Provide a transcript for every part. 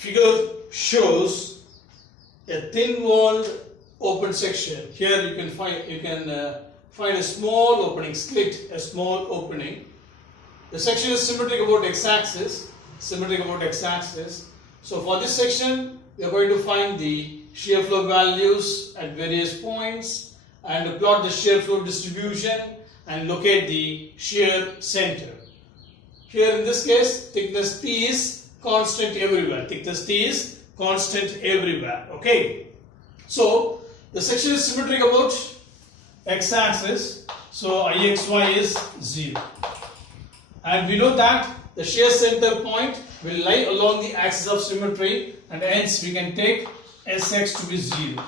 figure shows a thin-walled open section. Here you can find a small opening, slit, a small opening. The section is symmetric about x-axis. So for this section, we are going to find the shear flow values at various points and plot the shear flow distribution and locate the shear center. Here in this case, thickness T is constant everywhere. Okay. So the section is symmetric about x-axis. So IXY is 0. And we know that the shear center point will lie along the axis of symmetry, and hence we can take Sx to be 0.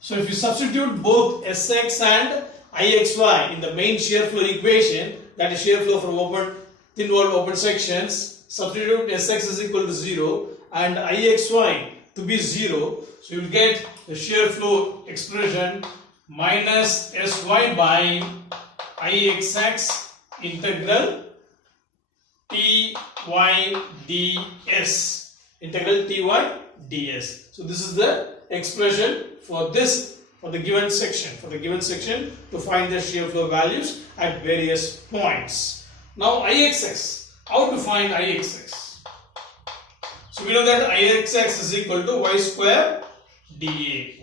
So if you substitute both Sx and IXY in the main shear flow equation, that is shear flow from thin-walled open sections, substitute Sx is equal to 0 and IXY to be 0. So you will get the shear flow expression minus Sy by Ixx integral Ty ds. So this is the expression for the given section to find the shear flow values at various points. Now Ixx, how to find Ixx? So we know that Ixx is equal to y square dA.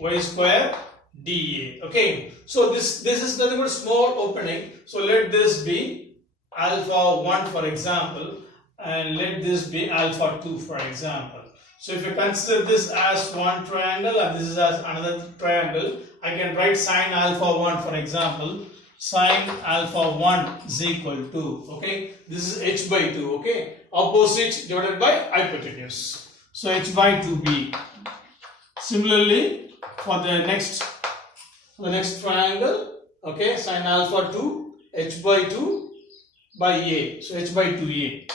Okay, so this is nothing but a small opening. So let this be alpha 1 for example, and let this be alpha 2 for example. So if you consider this as one triangle and this is as another triangle, I can write sine alpha 1 for example. Sine alpha 1 is equal to, okay, this is h by 2, okay, opposite divided by hypotenuse. So h by 2b. Similarly, for the next triangle, okay, sine alpha 2, h by 2 by a. So h by 2a.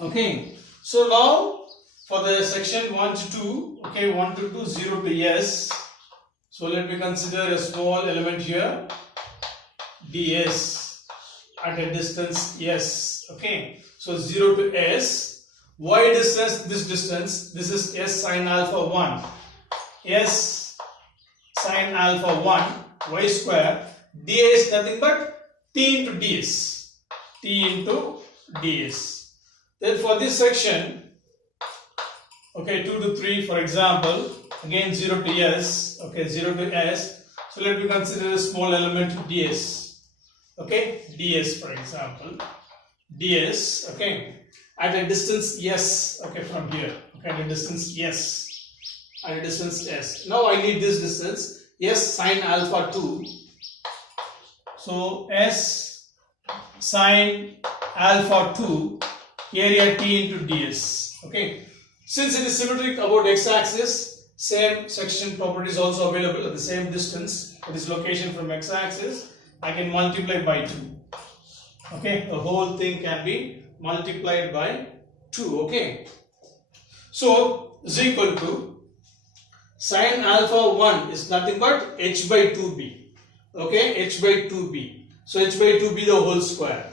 Okay. So now for the section 1 to 2, okay, 1 to 2, 0 to s. So let me consider a small element here, ds at a distance s. Okay. So 0 to s. Y distance, this is s sine alpha 1. S sine alpha 1 y square. ds is nothing but t into ds. Then for this section, okay, 2 to 3 for example, again 0 to s, okay, 0 to s. So let me consider a small element ds, okay, ds for example, ds, okay, at a distance s, okay, from here, okay, at a distance s, Now I need this distance, s sine alpha 2. So s sine alpha 2, area t into ds. Okay, since it is symmetric about x-axis, same section property is also available at the same distance, at this location from x-axis. I can multiply by 2. Okay, the whole thing can be multiplied by 2. Okay, so is equal to sine alpha 1 is nothing but h by 2b. Okay, h by 2b. So h by 2b the whole square.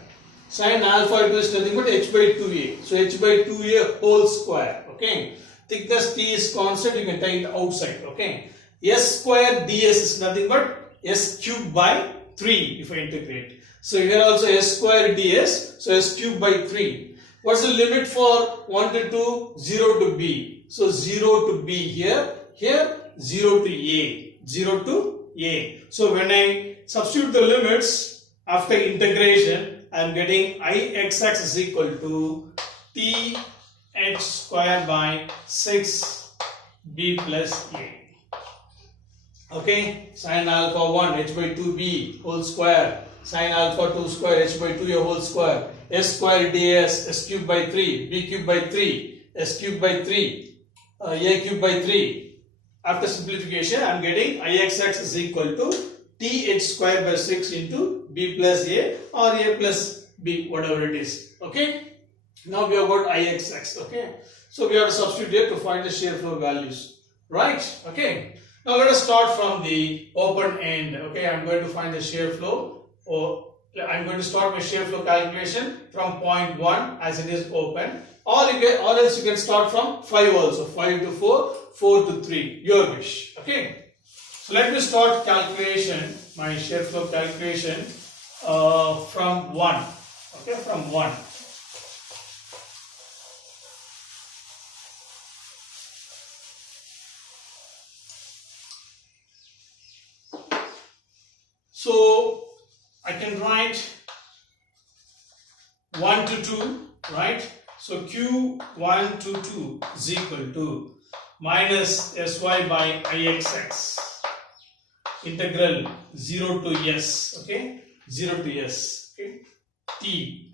Sine alpha is nothing but h by 2a. So h by 2a whole square. Okay. Thickness T is constant. You can take it outside. Okay. S square ds is nothing but s cube by 3 if I integrate. So here also s square ds. So s cube by 3. What's the limit for 1 to 2? 0 to b. So 0 to b here. Here 0 to a. 0 to a. So when I substitute the limits after integration, I am getting Ixx is equal to T h square by 6b plus a. Okay, sine alpha 1 h by 2b whole square, sine alpha 2 square h by 2a whole square, s square ds s cube by 3, b cube by 3, s cube by 3, a cube by 3. After simplification, I am getting Ixx is equal to th square by 6 into b plus a or a plus b, whatever it is. Okay. Now we have got Ixx. Okay. So we have to substitute here to find the shear flow values. Right. Okay. Now let us start from the open end. Okay. I am going to find the shear flow, or I am going to start my shear flow calculation from point 1 as it is open. or else you can start from 5 also. 5 to 4, 4 to 3, your wish. Okay. So let me start calculation, my shear flow calculation from 1. Okay, from 1. So I can write 1 to 2, right? So Q1 to 2 is equal to minus Sy by Ixx integral 0 to S, okay? 0 to S, okay? T.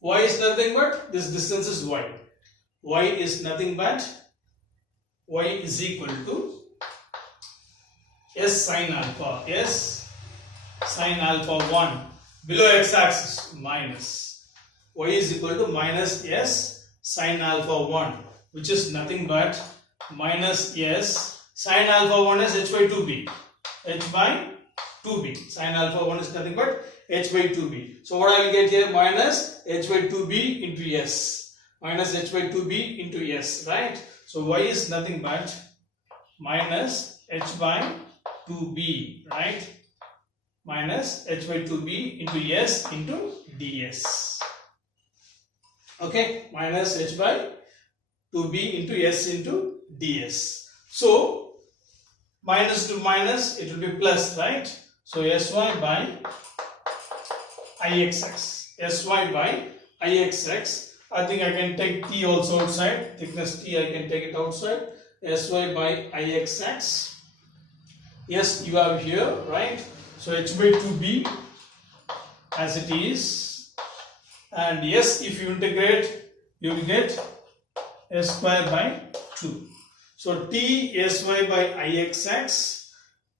Y is nothing but, this distance is Y. Y is nothing but, Y is equal to S sine alpha, S sine alpha 1 below x-axis minus y is equal to minus s sine alpha 1, which is nothing but minus s sine alpha 1 is h by 2b, h by 2b, sine alpha 1 is nothing but h by 2b. So what I will get here, minus h by 2b into s, minus h by 2b into s, right? So y is nothing but minus h by 2b, right? Minus h by 2b into s into ds. Okay, minus h by 2b into s into ds. So minus to minus, it will be plus, right? So sy by ixx, sy by ixx. I think I can take t also outside, thickness t I can take it outside. Sy by ixx. Yes, you have here, right? So h by 2b as it is, and yes, if you integrate, you will get s square by 2. So t sy by ixx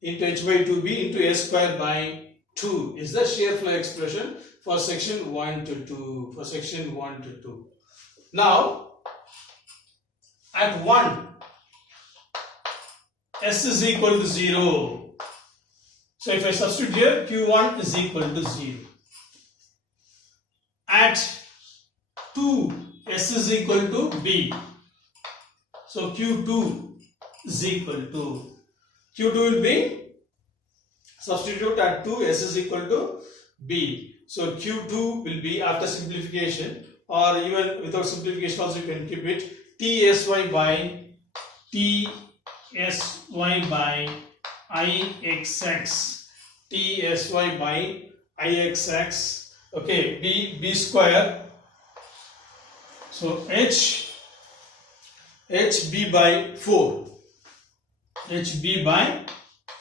into h by 2b into s square by 2 is the shear flow expression for section 1 to 2. For section 1 to 2. Now, at 1, s is equal to 0. So if I substitute here, Q1 is equal to 0. At 2, S is equal to B. So Q2 is equal to, Q2 will be, substitute at 2, S is equal to B. So Q2 will be, after simplification, or even without simplification also you can keep it, TSY by IXX, TSY by IXX, okay, B square, so HB by 4, HB by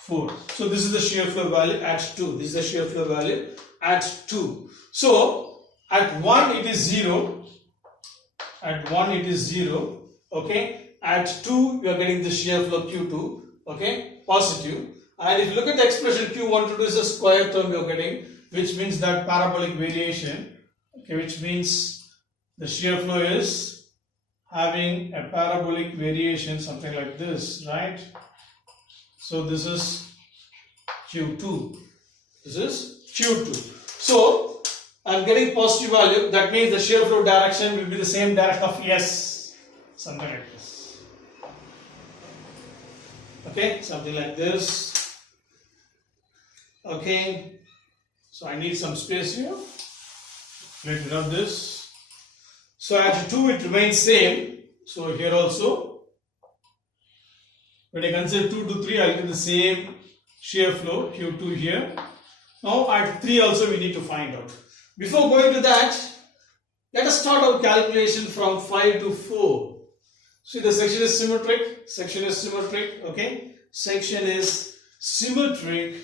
4. So this is the shear flow value at 2, this is the shear flow value at 2. So at 1 it is 0, at 1 it is 0, okay, at 2 you are getting the shear flow Q2, okay, positive. And if you look at the expression Q1 to 2 is a square term you are getting, which means that parabolic variation, okay, which means the shear flow is having a parabolic variation, something like this, right? So this is Q2, this is Q2. So I am getting positive value, that means the shear flow direction will be the same direction of S, something like this. Okay, something like this. Okay, so I need some space here. Let me rub this. So at 2 it remains same. So here also, when I consider 2 to 3, I will get the same shear flow Q2 here. Now at 3 also we need to find out. Before going to that, let us start our calculation from 5 to 4. See, the section is symmetric. Section is symmetric. Okay, section is symmetric.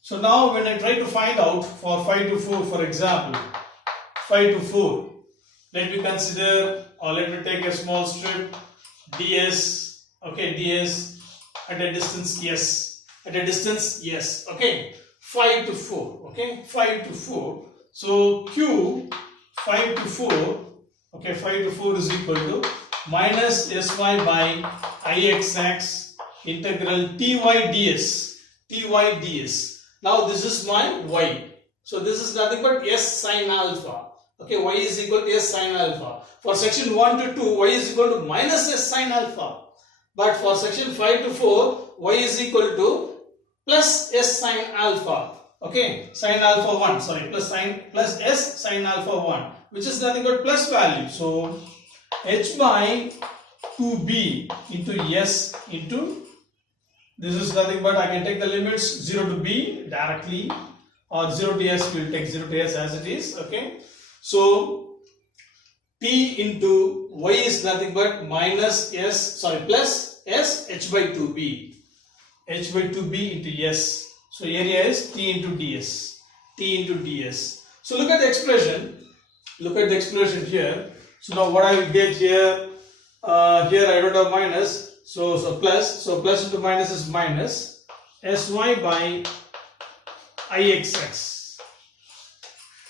So now when I try to find out for 5 to 4, for example, 5 to 4, let me consider, or let me take a small strip ds, okay, ds at a distance s, at a distance s, okay, 5 to 4, okay, 5 to 4. So q 5 to 4, okay, 5 to 4 is equal to minus sy by ixx integral ty ds, ty ds. Now this is my y, So this is nothing but S sine alpha. Okay, y is equal to S sine alpha. For section 1 to 2, y is equal to minus S sine alpha. But for section 5 to 4, y is equal to plus S sine alpha. Okay, sine alpha 1, sorry, plus S sine alpha 1, which is nothing but plus value. So h by 2b into S into, this is nothing but I can take the limits 0 to b directly, or 0 to S, we will take 0 to S as it is. Okay, so t into y is nothing but minus S, sorry, plus S h by 2b, h by 2b into S. So area is t into ds, t into ds. So look at the expression, here. So now what I will get here, here I don't have minus, so plus into minus is minus sy by ixx.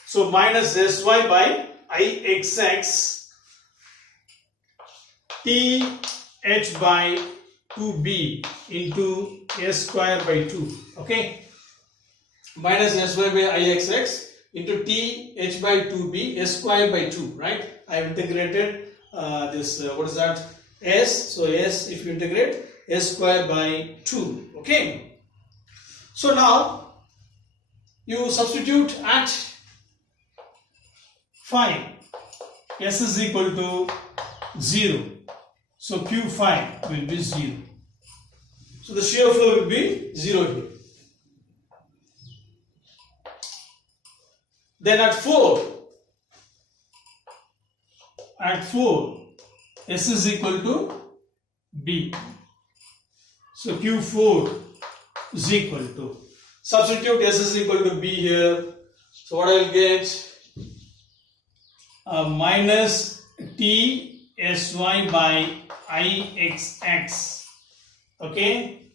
So minus sy by ixx t h by 2b into s square by 2. Okay, minus sy by ixx into t h by 2b s square by 2. Right, I have integrated this what is that, s. So s, if you integrate, s square by 2. Okay, so now you substitute at phi, s is equal to 0. So q phi will be 0. So the shear flow will be 0 here. Then at 4, s is equal to b. So q4 is equal to, substitute s is equal to b here. So what I will get, minus t sy by ixx. Okay,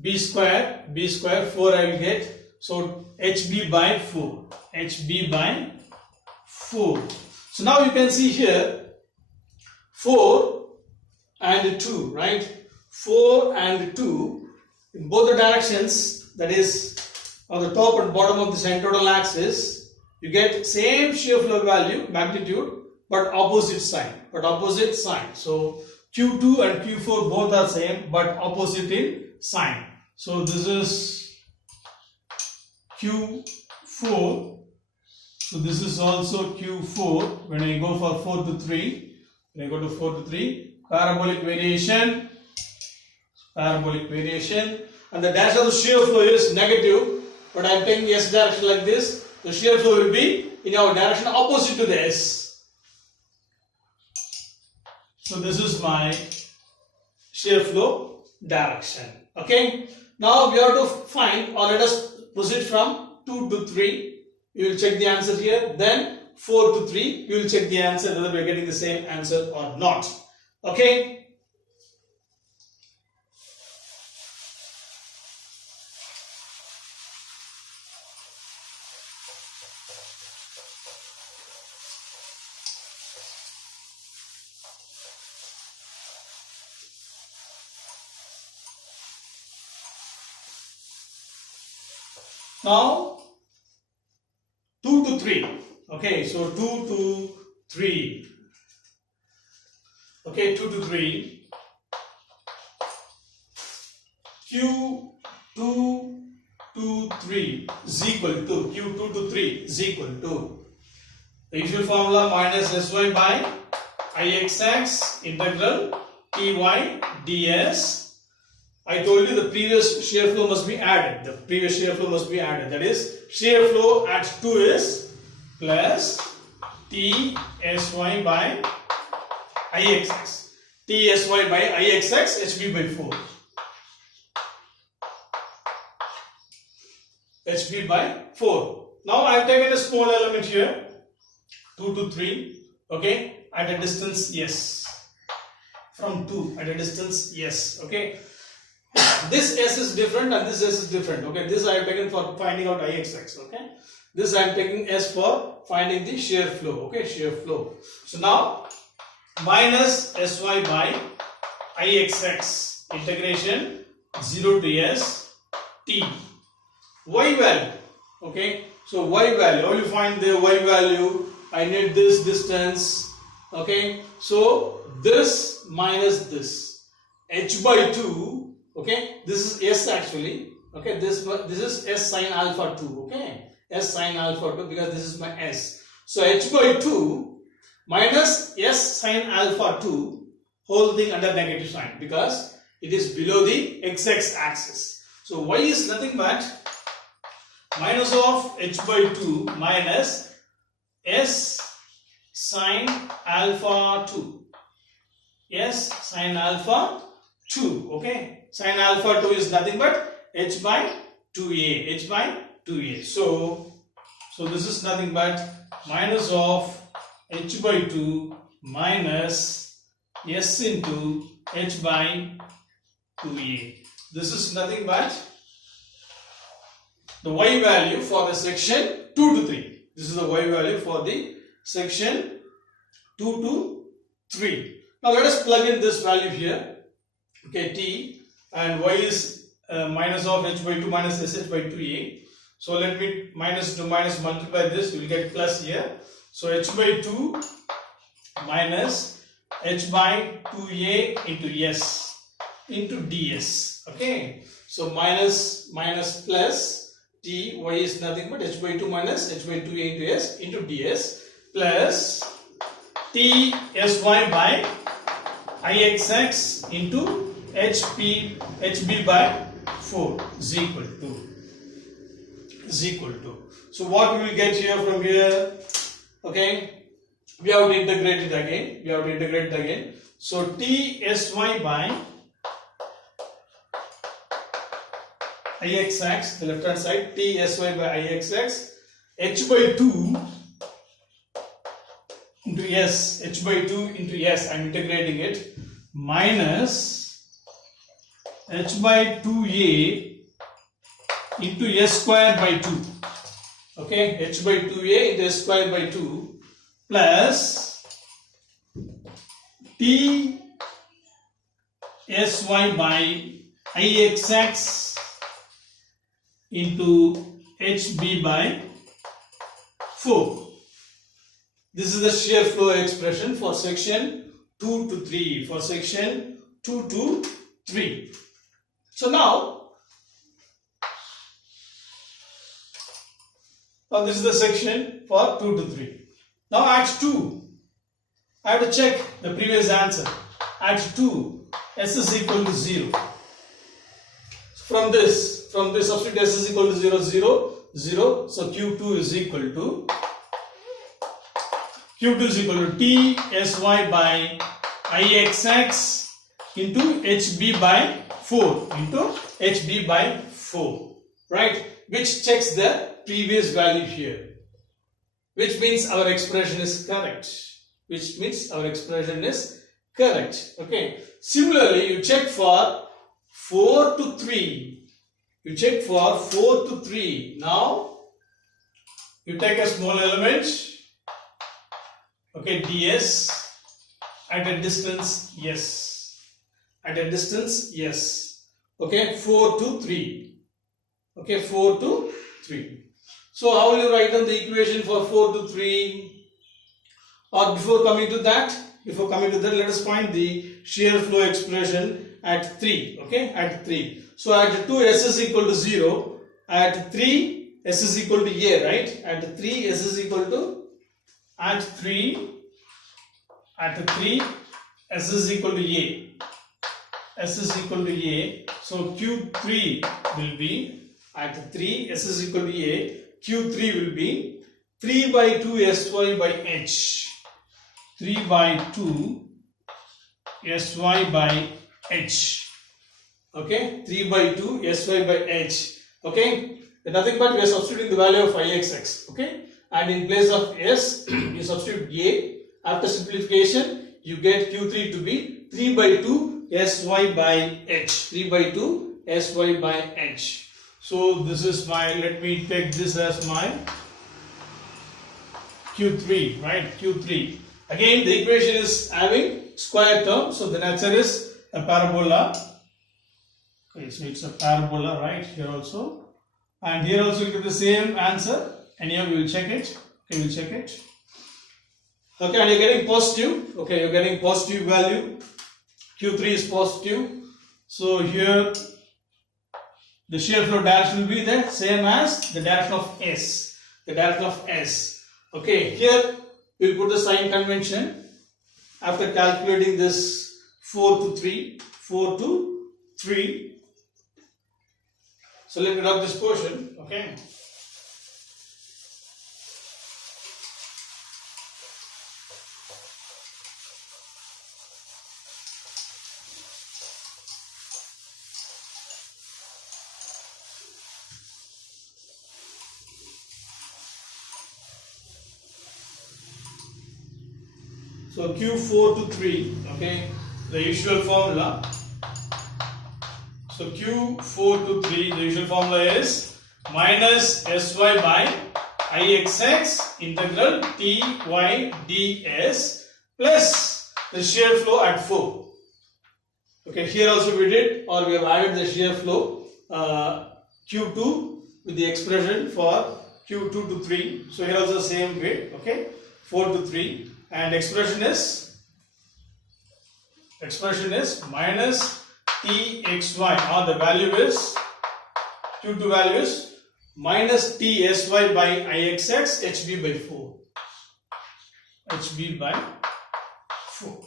b square 4 I will get. So hb by 4, hb by 4. So now you can see here 4 and 2, right? 4 and 2 in both the directions, that is on the top and bottom of the centroidal axis, you get same shear flow value, magnitude, but opposite sign. So Q2 and Q4 both are same but opposite in sign. So this is Q4. So this is also Q4. When I go for 4 to 3, parabolic variation, and the dash of the shear flow is negative, but I am taking S direction like this. The shear flow will be in our direction opposite to the S. So this is my shear flow direction. Okay. Now we have to find, or let us proceed from 2 to 3. We will check the answer here. Then 4 to 3. We will check the answer whether we are getting the same answer or not. Okay. Now 2 to 3. Okay, so 2 to 3. Okay, 2 to 3. Q2 to 3 is equal to, Q2 to 3 is equal to the usual formula, minus sy by ixx integral ty ds. I told you the previous shear flow must be added. That is, shear flow at 2 is plus T sy by ixx. T sy by ixx hb by 4. hb by 4. Now I have taken a small element here, 2 to 3. Okay, at a distance s. From 2 at a distance s. Okay. This S is different and this S is different. Okay, this I have taken for finding out ixx. Okay, this I am taking S for finding the shear flow. Okay, shear flow. So now minus sy by ixx integration 0 to S t. Y value. Okay, So y value, how will you find the y value? I need this distance. Okay, so this minus this, h by 2. Okay, this is s actually. Okay, this is s sine alpha 2. Okay, s sine alpha 2, because this is my s. So h by 2 minus s sine alpha 2 whole thing under negative sign, because it is below the x axis. So y is nothing but minus of h by 2 minus s sine alpha 2. S sine alpha 2. Okay, sine alpha 2 is nothing but h by 2a. H by 2a. So this is nothing but minus of h by 2 minus s into h by 2a. This is nothing but the y value for the section 2 to 3. This is the y value for the section 2 to 3. Now let us plug in this value here. Okay, t, and y is minus of h by 2 minus sh by 2a. So let me minus to minus multiply this, we will get plus here. So h by 2 minus h by 2a into s into ds. Okay, so minus plus t, y is nothing but h by 2 minus h by 2a into s into ds plus t sy by ixx into hb by 4 is equal to. So what we will get here from here? Okay, we have to integrate it again. So t sy by ixx, the left hand side, t sy by ixx, h by 2 into s, h by 2 into s, I am integrating it, minus h by 2a into s square by 2. Okay, h by 2a into s square by 2 plus t sy by ixx into hb by 4. This is the shear flow expression for section 2 to 3. For section 2 to 3. So now this is the section for 2 to 3. Now at 2, I have to check the previous answer. At 2, s is equal to 0. From this substitute s is equal to 0, 0, 0. So Q2 is equal to t sy by ixx into hb by 4 right, which checks the previous value here, which means our expression is correct. Okay, similarly you check for 4 to 3. Now you take a small element, okay, ds at a distance yes, okay, 4 to 3. Okay, 4 to 3. So how will you write down the equation for 4 to 3? Or before coming to that, let us find the shear flow expression at 3. Okay, at 3. So at 2 s is equal to 0. At 3 s is equal to a, right? At 3 s is equal to s is equal to a. So Q3 will be at 3 s is equal to a. Q3 will be 3 by 2 sy by h. 3 by 2 sy by h. Okay, 3 by 2 sy by h. Okay, nothing but we are substituting the value of ixx. Okay, and in place of s you substitute a. After simplification you get Q3 to be 3 by 2 sy by h. 3 by 2 sy by h. So this is my, let me take this as my Q3, right? Q3. Again the equation is having square term, so the answer is a parabola. Okay, so it's a parabola, right? Here also, and here also you get the same answer, Anyhow, we will check it. Okay, we'll check it. Okay, and you're getting positive. Okay, you're getting positive value. Q3 is positive. So here the shear flow direction will be the same as the direction of S. The direction of S. Okay, here we'll put the sign convention after calculating this 4 to 3. 4 to 3. So let me drop this portion. Okay. So Q4 to 3, okay, the usual formula. So Q4 to 3, the usual formula is minus Sy by Ixx integral Ty ds plus the shear flow at 4. Okay, here also we did, or we have added the shear flow Q2 with the expression for Q2 to 3. So here also same way, okay, 4 to 3. And expression is minus Txy, or the value is Q2 value is minus Tsy by Ixx Hb by 4. Hb by 4.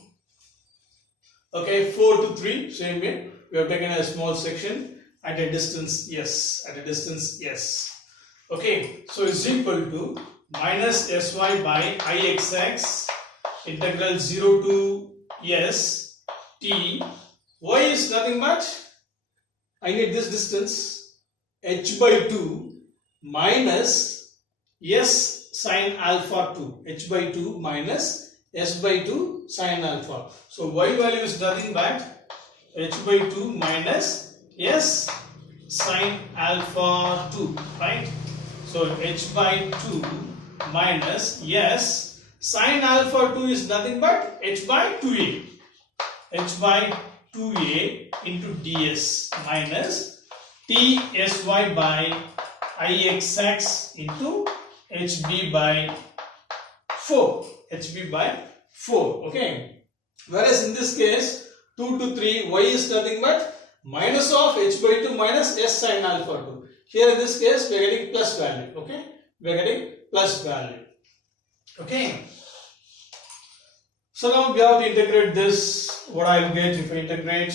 Okay, 4 to 3, same way. We have taken a small section at a distance S. At a distance S. Okay, so it's equal to minus Sy by Ixx integral 0 to S T. Y is nothing but, I need this distance, H by 2 minus S sine alpha 2. H by 2 minus S by 2 sine alpha. So Y value is nothing but H by 2 minus S sine alpha 2, right? So H by 2 minus S sine alpha 2 is nothing but H by 2a. H by 2a into ds minus Tsy by Ixx into Hb by 4. Hb by 4. Okay. Whereas in this case, 2 to 3, y is nothing but minus of H by 2 minus S sine alpha 2. Here in this case, we are getting plus value. Okay. We are getting plus value. Okay. So now we have to integrate this. What I will get if I integrate?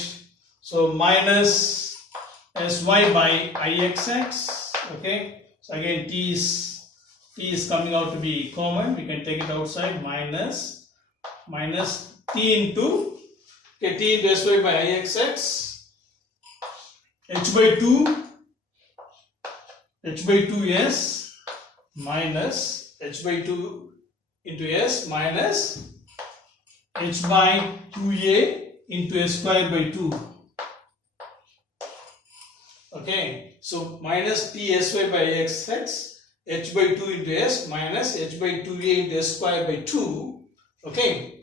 So minus Sy by Ixx. Okay. So again t is coming out to be common. We can take it outside. Minus t into Sy by Ixx. H by 2 S minus H by 2 into S minus H by 2a into S square by 2. Okay, so minus Tsy by Ixx, H by 2 into S minus H by 2a into S square by 2. Okay,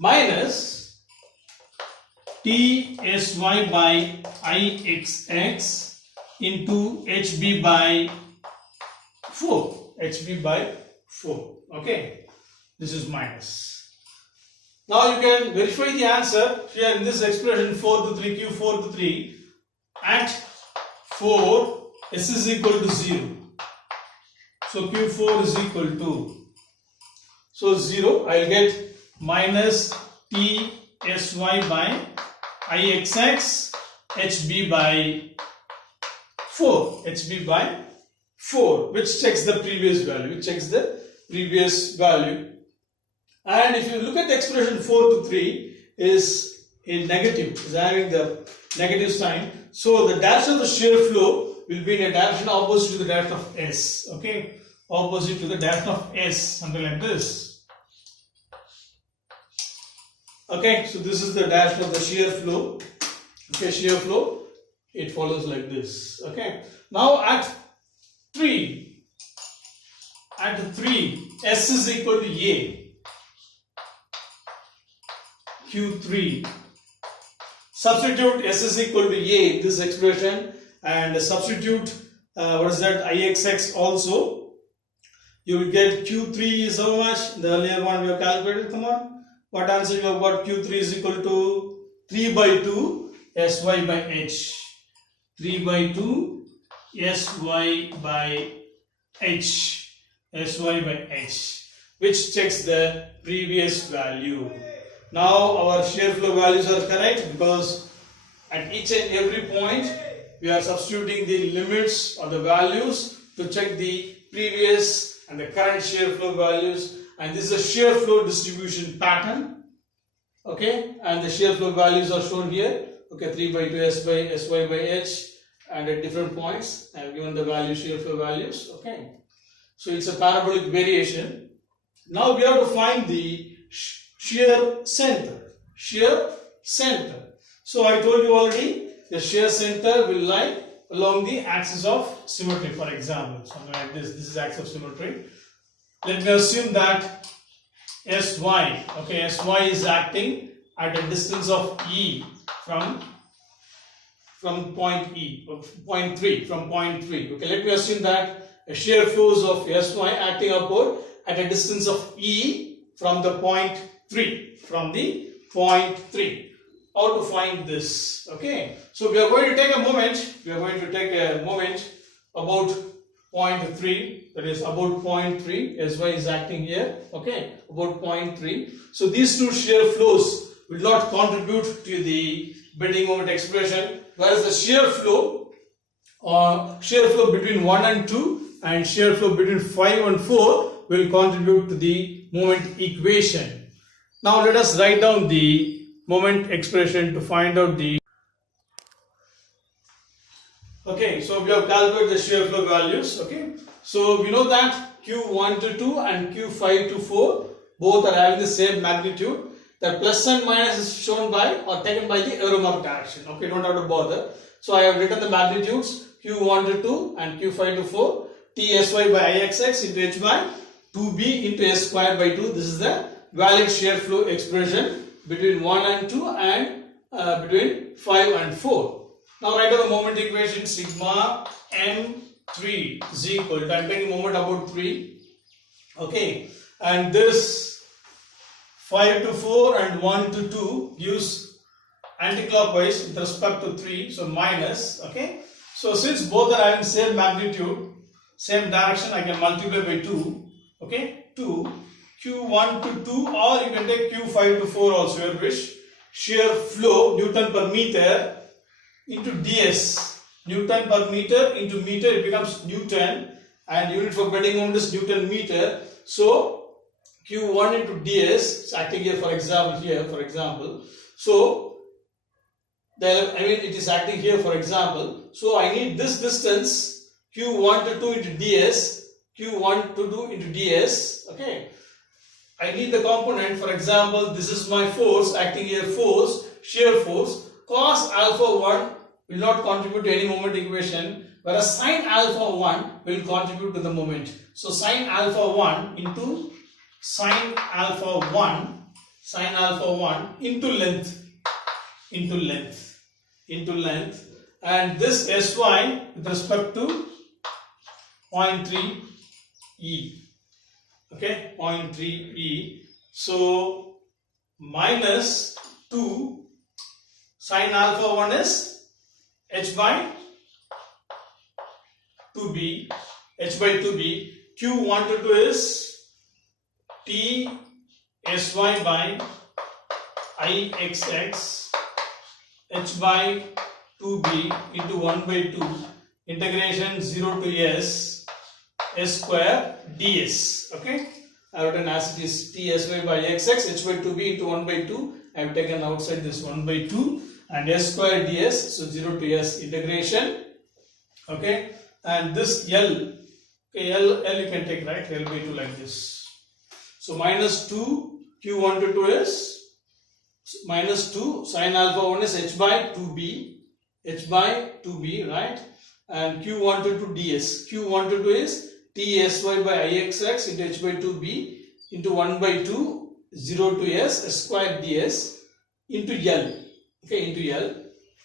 minus Tsy by Ixx into Hb by 4. Hb by 4. Okay, this is minus. Now you can verify the answer here in this expression 4 to 3, Q4 to 3. At 4, S is equal to 0. So Q4 is equal to, so 0, I will get minus Tsy by Ixx Hb by 4. Hb by 4, which checks the previous value. And if you look at the expression 4 to 3 is in negative, is having the negative sign. So the direction of the shear flow will be in a direction opposite to the direction of S. Okay, opposite to the direction of S, something like this. Okay, so this is the direction of the shear flow. Okay, shear flow, it follows like this. Okay, now at 3, S is equal to A. Q3. Substitute S is equal to A in this expression and substitute what is that Ixx also. You will get Q3 is how much? The earlier one we have calculated. Come on. What answer you have got? Q3 is equal to 3 by 2 Sy by H. 3 by 2 Sy by H. Sy by H. Which checks the previous value. Now our shear flow values are correct because at each and every point we are substituting the limits or the values to check the previous and the current shear flow values, and this is a shear flow distribution pattern. Okay, and the shear flow values are shown here. Okay, 3 by 2 Sy by H, and at different points I have given the value shear flow values. Okay, so it's a parabolic variation. Now we have to find the shear center. Shear center. So I told you already, the shear center will lie along the axis of symmetry, for example. Something like this. This is axis of symmetry. Let me assume that Sy, okay, Sy is acting at a distance of E from point E, point 3, from point 3. Okay, let me assume that a shear force of Sy acting upward at a distance of E from the point 3, from the point 3. How to find this? Okay, so we are going to take a moment. We are going to take a moment about point 3. That is about point 3. Sy is acting here. Okay, about point 3. So these two shear flows will not contribute to the bending moment expression, whereas the shear flow between 1 and 2 and shear flow between 5 and 4 will contribute to the moment equation. Now let us write down the moment expression to find out the. Okay, so we have calculated the shear flow values. Okay, so we know that Q1 to 2 and Q5 to 4 both are having the same magnitude. The plus and minus is shown by or taken by the arrow mark direction. Okay, don't have to bother. So I have written the magnitudes Q1 to 2 and Q5 to 4. Tsy by Ixx into H by 2b into S square by 2. This is the valid shear flow expression between 1 and 2 and between 5 and 4. Now write down the moment equation. Sigma m3 is equal to, I am taking moment about 3. Okay, and this 5 to 4 and 1 to 2 gives anti-clockwise with respect to 3, so minus. Okay, so since both are having same magnitude, same direction, I can multiply by 2. Okay, 2 Q1 to 2, or you can take Q5 to 4 also, your wish. Shear flow Newton per meter into ds. Newton per meter into meter, it becomes Newton, and unit for bending moment is Newton meter. So Q1 into ds is acting here, for example, So it is acting here, for example. So I need this distance Q1 to 2 into ds. Q1 to 2 into ds. Okay, I need the component. For example, this is my force acting here, force, shear force. Cos alpha 1 will not contribute to any moment equation, whereas sin alpha 1 will contribute to the moment. So sin alpha 1 into sin alpha 1 into length, and this Sy with respect to 0.3 E. Okay, 0.3 E. So minus 2 sin alpha 1 is H by 2b. Q1 to 2 is T Sy by Ixx H by 2b into 1 by 2 integration 0 to S square ds. Okay, I have written as it is Tsy by Ixx H by 2b into 1 by 2. I have taken outside this 1 by 2 and S square ds, so 0 to S integration. Okay, and this L, okay, L you can take, right, L by 2 like this. So minus 2 Q1 to 2 is minus 2 sin alpha 1 is H by 2b, right, and Q1 to 2 ds. Q1 to 2 is Tsy by Ixx into H by 2b into 1 by 2 0 to S square ds into L. Okay, into L.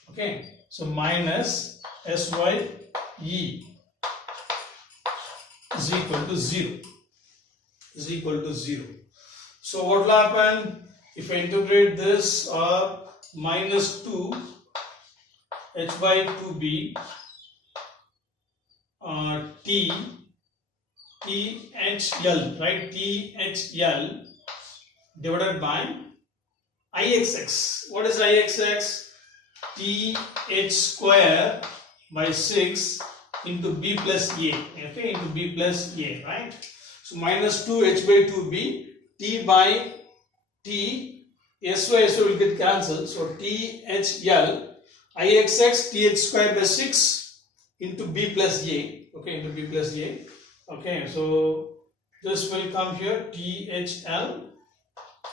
Okay, so minus Sy E is equal to 0. is equal to 0. So what will happen if I integrate this? Minus 2 h by 2b t THL, right? THL divided by IXX. What is IXX? TH square by 6 into B plus A. Okay, into B plus A, right? So minus 2 h by 2b, t by t, sy will get cancelled. So THL, IXX, TH square by 6 into B plus A. Okay, into B plus A. Okay, so this will come here, THL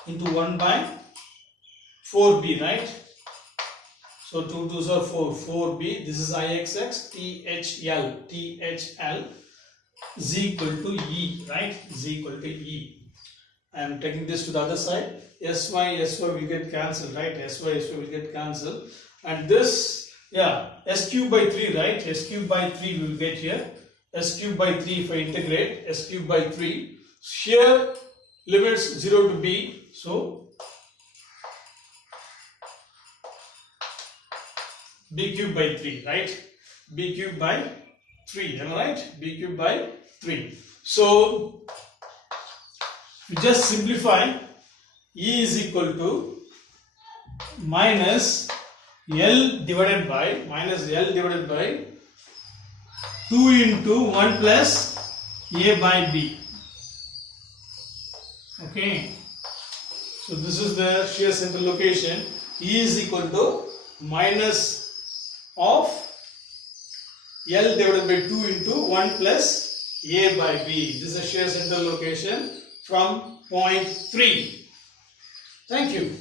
into 1 by 4b, right? So 2 2s are 4, 4b. This is IXX, THL is equal to E, right? Is equal to E. I am taking this to the other side. SY will get cancelled, right? SY will get cancelled. And this, yeah, S cube by 3, right? S cube by 3 we will get here. S cube by 3 if I integrate, S cube by 3. Shear limits 0 to B. So B cube by 3, right? B cube by 3, am I right? B cube by 3. So we just simplify. E is equal to minus L divided by 2 into 1 plus A by B. Okay. So this is the shear central location. E is equal to minus of L divided by 2 into 1 plus A by B. This is the shear central location from point 3. Thank you.